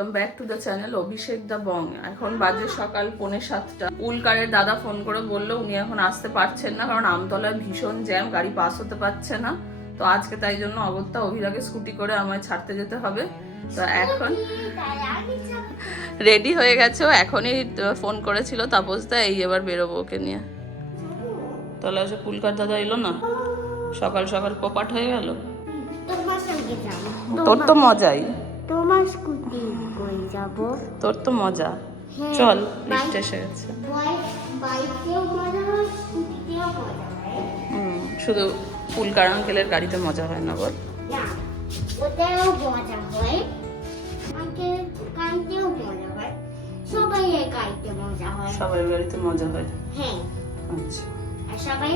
Welcome back to the channel Abhishek the Bong. এখন বাজে সকাল 6:45। উলকারের দাদা ফোন করে বললো উনি এখন আসতে পারছেন না, কারণ আমতলায় ভীষণ জ্যাম, গাড়ি পাস হতে পারছে না। তো আজকে তাই জন্য অগত্যা অভিরাকে স্কুটি করে আমায় ছাড়তে যেতে হবে। তো এখন রেডি হয়ে গেছে, ও এখনই ফোন করেছিল তাপসদা, এই এবার বেরোবো ওকে নিয়ে। তাহলে আজ পুলকার দাদা এলো না, সকাল সকাল পোপাট হয়ে গেল। তোর তো মজাই, তোমার স্কুটি কই যাব, তোর তো মজা। চল, লিফট এসে গেছে। বাইকেও মজা হয়, স্কুটিতেও মজা হয়। শুধু পুলকার আঙ্কেলের গাড়িতে মজা হয় না বল? না, ওতেও মজা হয়, আঙ্কেল গাড়িতেও মজা হয়, সবাই এর গাড়িতে মজা হয়। সবাই গাড়িতে মজা হয়? হ্যাঁ। আচ্ছা আর সবাই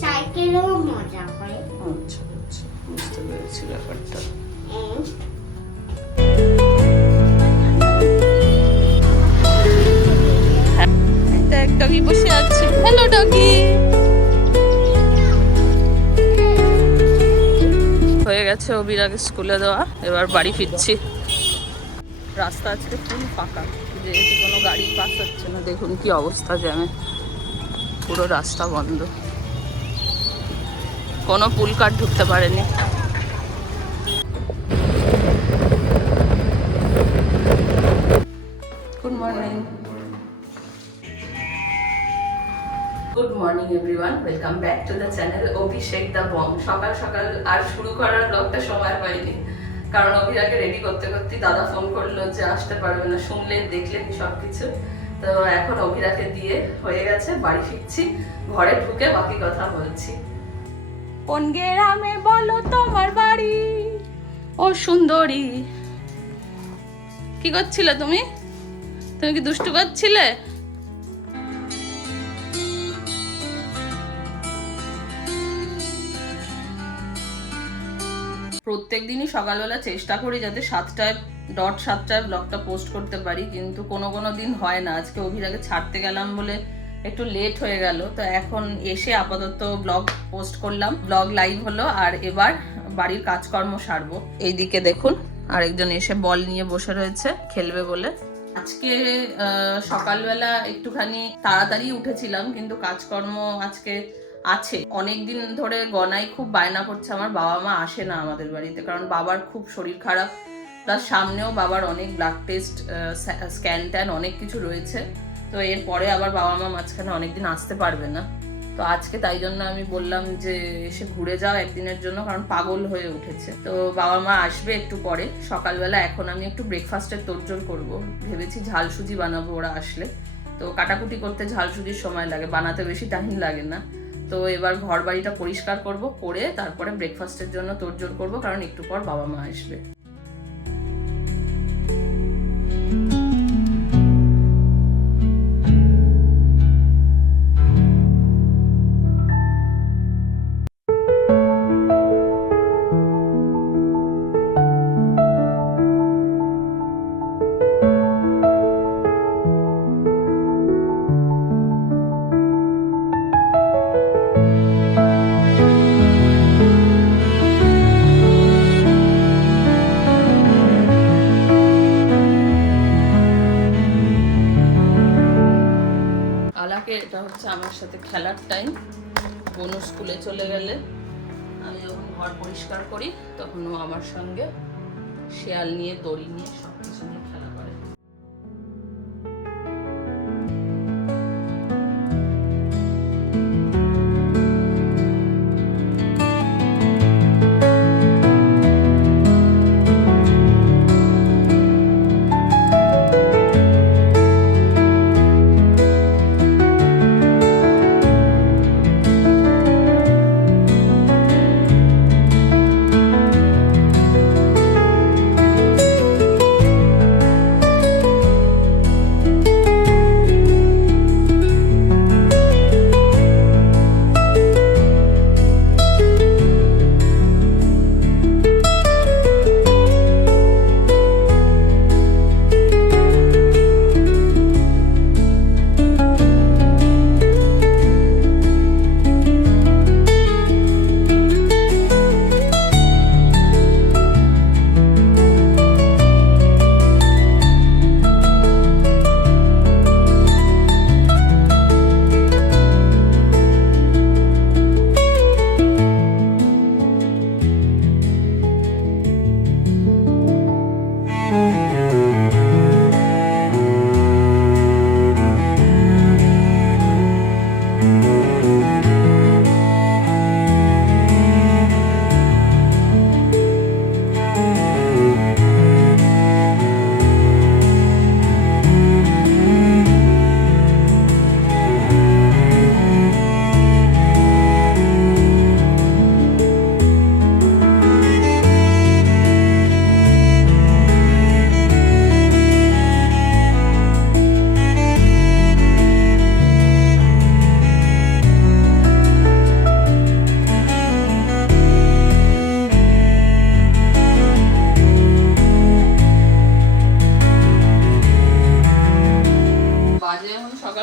সাইকেলেও মজা হয়। আচ্ছা আচ্ছা, বুঝতে পেরেছি ব্যাপারটা। ডগি বসে আছে। Hello doggy. হয়ে গেছে অভিরাগে স্কুলে দেওয়া, এবার বাড়ি ফিরছি। রাস্তা আজকে ফুল ফাঁকা, যেহেতু কোনো গাড়ি পাস হচ্ছে না। দেখুন কি অবস্থা জ্যামে, পুরো রাস্তা বন্ধ, কোনো পুলকার ঢুকতে পারেনি। Good morning, good morning everyone, welcome back to the channel Abhishek the Bong. সকাল সকাল আর শুরু করার ব্লগটা সময় পাইনি, কারণ অভিরাকে রেডি করতে করতে দাদা ফোন করলো যে আসতে পারবে না, শুনলেন দেখলেন সবকিছু। তো এখন অভিরাকে দিয়ে হয়ে গেছে, বাড়ি ফিরছি, ঘরে ঢুকে বাকি কথা বলছি। কোন গ্রামে বলো তোমার বাড়ি ও সুন্দরী? কি করছিলে তুমি? তুমি কি দুষ্টু করছিলে? প্রত্যেক দিনই সকালবেলা চেষ্টা করি যাতে 7টায় ব্লগটা পোস্ট করতে পারি, কিন্তু কোনো কোনো দিন হয় না। আজকে অভিরাকে ছাড়তে গেলাম বলে একটু লেট হয়ে গেল। তো এখন এসে আপাতত ব্লগ পোস্ট করলাম, ব্লগ লাইভ হলো, আর এবার বাড়ির কাজকর্ম সারবো। এইদিকে দেখুন আরেকজন এসে বল নিয়ে বসে রয়েছে, খেলবে বলে। আজকে সকালবেলা একটুখানি তাড়াতাড়ি উঠেছিলাম, কিন্তু কাজকর্ম আজকে আছে। অনেকদিন ধরে গনাই খুব বায়না করছে আমার বাবা মা আসে না আমাদের বাড়িতে, কারণ বাবার খুব শরীর খারাপ, তার সামনেও বাবার অনেক ব্লাড টেস্ট, স্ক্যান ট্যান অনেক কিছু রয়েছে। তো এরপরে আবার বাবা মা মাঝখানে অনেকদিন আসতে পারবে না। তো আজকে তাই জন্য আমি বললাম যে এসে ঘুরে যাও একদিনের জন্য, কারণ পাগল হয়ে উঠেছে। তো বাবা মা আসবে একটু পরে সকালবেলা। এখন আমি একটু ব্রেকফাস্টের তোড়জোড় করবো, ভেবেছি ঝাল সুজি বানাবো ওরা আসলে। তো কাটাকুটি করতে ঝাল সুজির সময় লাগে, বানাতে বেশি টাইম লাগে না। তো এবার ঘর বাড়িটা পরিষ্কার করব, করে তারপরে ব্রেকফাস্টের জন্য তোড়জোড় করবো, কারণ একটু পর বাবা মা আসবে। এটা হচ্ছে আমার সাথে খেলার টাইম। বনু স্কুলে চলে গেলে আমি যখন ঘর পরিষ্কার করি তখন ও আমার সঙ্গে শিয়াল নিয়ে, দড়ি নিয়ে, সবকিছু নিয়ে খেলা করে।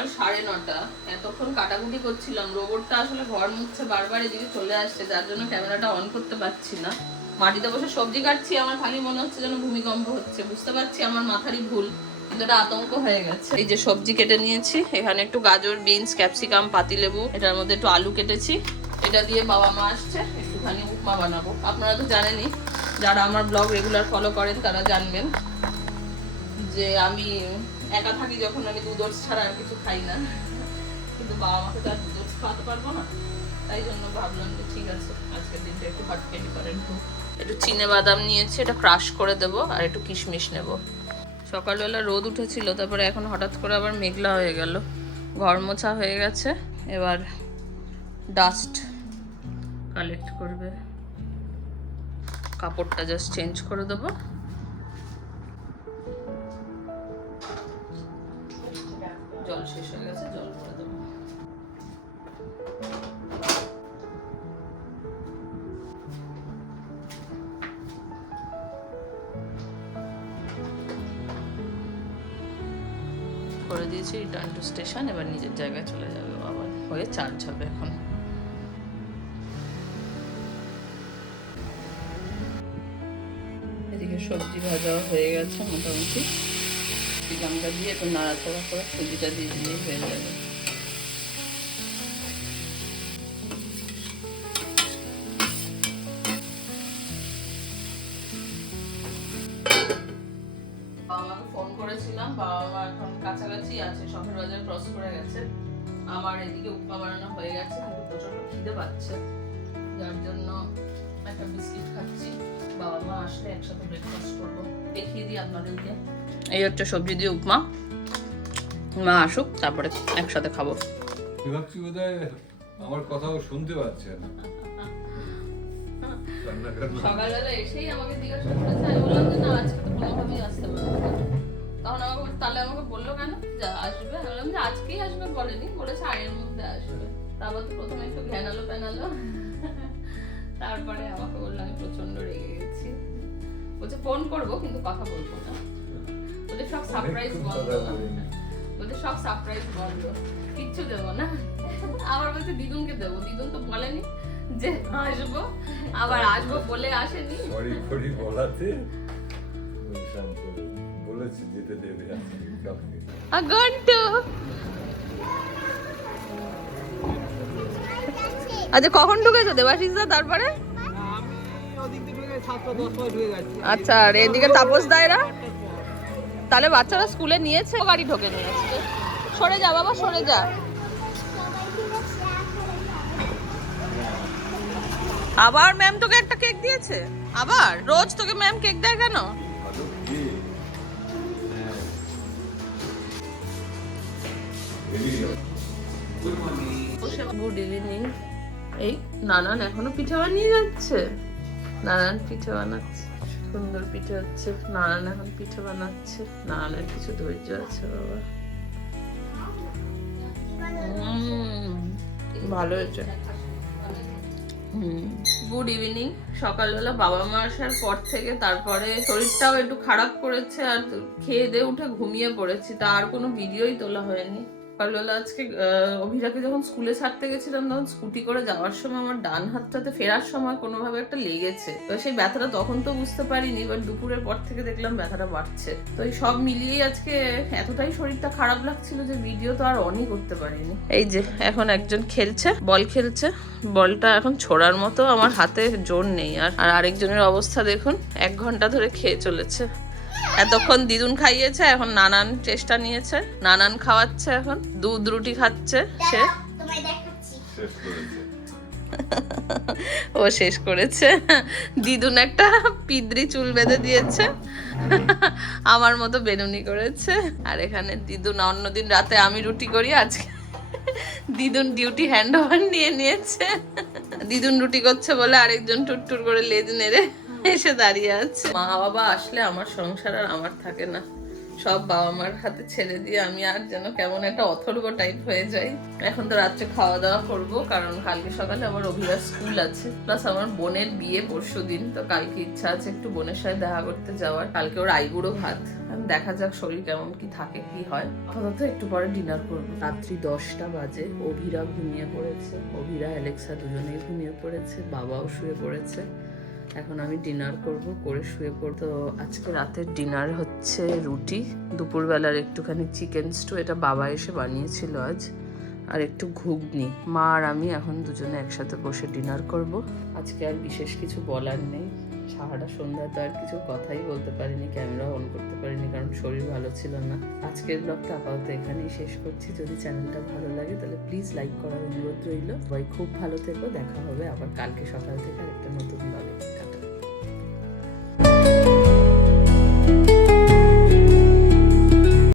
সকাল 9:30। এতক্ষণ কাটাকুটি করছিলাম, রোবটটা আসলে ঘর মুছছে বারবার এদিকে চলে আসছে, যার জন্য ক্যামেরাটা অন করতে পারছি না। মাটিতে বসে সবজি কাটছি, আমার খালি মনে হচ্ছে যেন ভূমিকম্প হচ্ছে। বুঝতে পারছি আমার মাথারই ভুল, কিন্তু এটা আতঙ্ক হয়ে গেছে। এই যে সবজি কেটে নিয়েছি, এখানে একটু গাজর, বিনস, ক্যাপসিকাম, পাতিলেবু, এটার মধ্যে একটু আলু কেটেছি। এটা দিয়ে বাবা মা আসছে, একটুখানি উপমা বানাবো। আপনারা তো জানেনই, যারা আমার ব্লগ রেগুলার ফলো করেন তারা জানবেন যে আমি একা থাকি যখন, আমি দুধ ওটস ছাড়া আর কিছু খাই না। কিন্তু বাবা মাকে তো আর দুধ ওটস খাওয়াতে পারবো না, তাই জন্য ভাবলাম যে ঠিক আছে আজকের দিনটা একটু হটকেনি করেন। একটু চিনে বাদাম নিয়েছি, এটা ক্রাশ করে দেবো, আর একটু কিশমিশ নেব। সকালবেলা রোদ উঠেছিল, তারপরে এখন হঠাৎ করে আবার মেঘলা হয়ে গেল। ঘর মোছা হয়ে গেছে, এবার ডাস্ট কালেক্ট করবে। কাপড়টা জাস্ট চেঞ্জ করে দেবো। জল শেষ হয়ে গেছে, জল করে দেবো। করে দিয়েছি রিটার্ন টু স্টেশন। এবার নিজের জায়গায় চলে যাবে, আবার হয়ে চার্জ হবে এখন। এদিকে সবজি ভাজা হয়ে গেছে মোটামুটি। চিকেনটা দিয়ে একটু নাড়াচাড়া করে সুজিটা দিয়ে দিলেই হয়ে যাবে। বাবা মাকে ফোন করেছিলাম, বাবা মা এখন কাছাকাছি আছে, শখের বাজার ক্রস করে গেছে। আমার এদিকে উপমা বানানো হয়ে গেছে, কিন্তু প্রচন্ড খিদে পাচ্ছে, যার জন্য একটা বিস্কিট খাচ্ছি। বাবা মা আসলে একসাথে ব্রেকফাস্ট করবো। দেখিয়ে দিই আপনাদেরকে, এই হচ্ছে সবজি দিয়ে উপমা। মা আসুক, তারপরে একসাথে খাবো। আমার কথাও শুনতে পাচ্ছে না। সকালবেলা এসেই আমাকে জিজ্ঞাসা করেছে, আমি বললাম যে না আজকে তো কোনোভাবেই আসতে পারবো না। তখন আমাকে তাহলে আমাকে বললো কেন যা আসবে, আমি বললাম যে আজকেই আসবে বলেনি, বলেছে আয়ের মধ্যে আসবে। তারপর তো প্রথমে একটু ঘ্যানালো প্যানালো, তারপরে আমাকে বললো। আমি প্রচন্ড রেগে গেছি। বলছে ফোন করবো কিন্তু কথা বলবো না, বলে সব সারপ্রাইজ বন্ধ, বলে সব সারপ্রাইজ বন্ধ, কিচ্ছু দেবো না। আবার বলছে দিদুনকে দেবো, দিদুন তো বলেনি যে আসবো, আবার আসবো বলে আসেনি। সরি সরি বলাতে শান্ত বলেছি যেতে দেবে আজকে কালকে। আগন্টু আচ্ছা কখন ঢুকেছো দেবাশিস দা? তারপরে আচ্ছা, আর এদিকে তাপস দায়রা, তাহলে বাচ্চারা স্কুলে নিয়েছে, গাড়ি ঢোকে নিয়েছে। সরে যা বাবা, সরে যা। আবার ম্যাম তোকে একটা কেক দিয়েছে? আবার রোজ তোকে ম্যাম কেক দেয় কেন? Good evening. এই নানান এখনো পিঠে বানিয়ে যাচ্ছে, নানান পিঠে বানাচ্ছে, সুন্দর পিঠে হচ্ছে। নানান এখন পিঠে বানাচ্ছে, নানানের কিছু ধৈর্য আছে বাবা। ভালো হয়েছে। Good evening. সকালবেলা বাবা মা আসার পর থেকে তারপরে শরীরটাও একটু খারাপ করেছে, আর খেয়ে দিয়ে উঠে ঘুমিয়ে পড়েছি, তা আর কোনো ভিডিওই তোলা হয়নি। সকালবেলা আজকে অভিরাকে যখন স্কুলে ছাড়তে গেছিলাম, তখন স্কুটি করে যাওয়ার সময় আমার ডান হাতটাতে ফেরার সময় কোনোভাবে একটা লেগেছে। তো সেই ব্যথাটা তখন তো বুঝতে পারিনি, বাট দুপুরের পর থেকে দেখলাম ব্যথাটা বাড়ছে। তো এই সব মিলিয়েই আজকে এতটাই শরীরটা খারাপ লাগছিল যে ভিডিও তো আর অনই করতে পারিনি। এই যে এখন একজন খেলছে, বল খেলছে, বলটা এখন ছোড়ার মতো আমার হাতে জোর নেই। আর আরেকজনের অবস্থা দেখুন, 1 ঘন্টা ধরে খেয়ে চলেছে। এতক্ষণ দিদুন খাইয়েছে, এখন নানান চেষ্টা নিয়েছে, নানান খাওয়াচ্ছে, এখন দুধ রুটি খাচ্ছে সে। ও শেষ করেছে। দিদুন একটা পিদ্রি চুল বেঁধে দিয়েছে, আমার মতো বেনুনি করেছে। আর এখানে দিদুন, অন্যদিন রাতে আমি রুটি করি, আজকে দিদুন ডিউটি হ্যান্ড ওভার নিয়ে নিয়েছে। দিদুন রুটি করছে বলে আরেকজন টুটটুর করে লেজ নেড়ে এসে দাঁড়িয়ে আছে। মা বাবা আসলে আমার সংসার আর আমার থাকে না, সব বাবা মার হাতে ছেড়ে দিয়ে আমি আর যেন কেমন একটা অথর্ব টাইপ হয়ে যাই। এখন তো রাত্রে খাওয়া দাওয়া করবো, কারণ কালকে সকালে আমার অভিরাজ স্কুল আছে, প্লাস আমার বোনের বিয়ে পরশুদিন, তো কালকে ইচ্ছা আছে একটু বোনের সাথে দেখা করতে যাওয়ার। কালকে ওর আইবুড়ো ভাত, দেখা যাক শরীর কেমন কি থাকে কি হয়। আপাতত একটু পরে ডিনার করবো। রাত্রি 10টা বাজে, অভিরা ঘুমিয়ে পড়েছে, অভিরা অ্যালেক্সা দুজনেই ঘুমিয়ে পড়েছে, বাবাও শুয়ে পড়েছে। এখন আমি ডিনার করব, করে শুয়ে পড়ব। তো আজকে রাতের ডিনার হচ্ছে রুটি, দুপুরবেলার একটুখানি চিকেন স্টু, এটা বাবা এসে বানিয়েছিল আজ, আর একটু ঘুগনি। মা আর আমি এখন দুজনে একসাথে বসে ডিনার করব। আজকে আর বিশেষ কিছু বলার নেই, সারাটা সন্ধ্যা তো আর কিছু কথাই বলতে পারিনি, ক্যামেরা অন করতে পারিনি, কারণ শরীর ভালো ছিল না। আজকের ব্লগটা আপাতত এখানেই শেষ করছি। যদি চ্যানেলটা ভালো লাগে তাহলে প্লিজ লাইক করার অনুরোধ রইল। সবাই খুব ভালো থেকো, দেখা হবে আবার কালকে সকাল থেকে আরেকটা নতুন ব্লগে।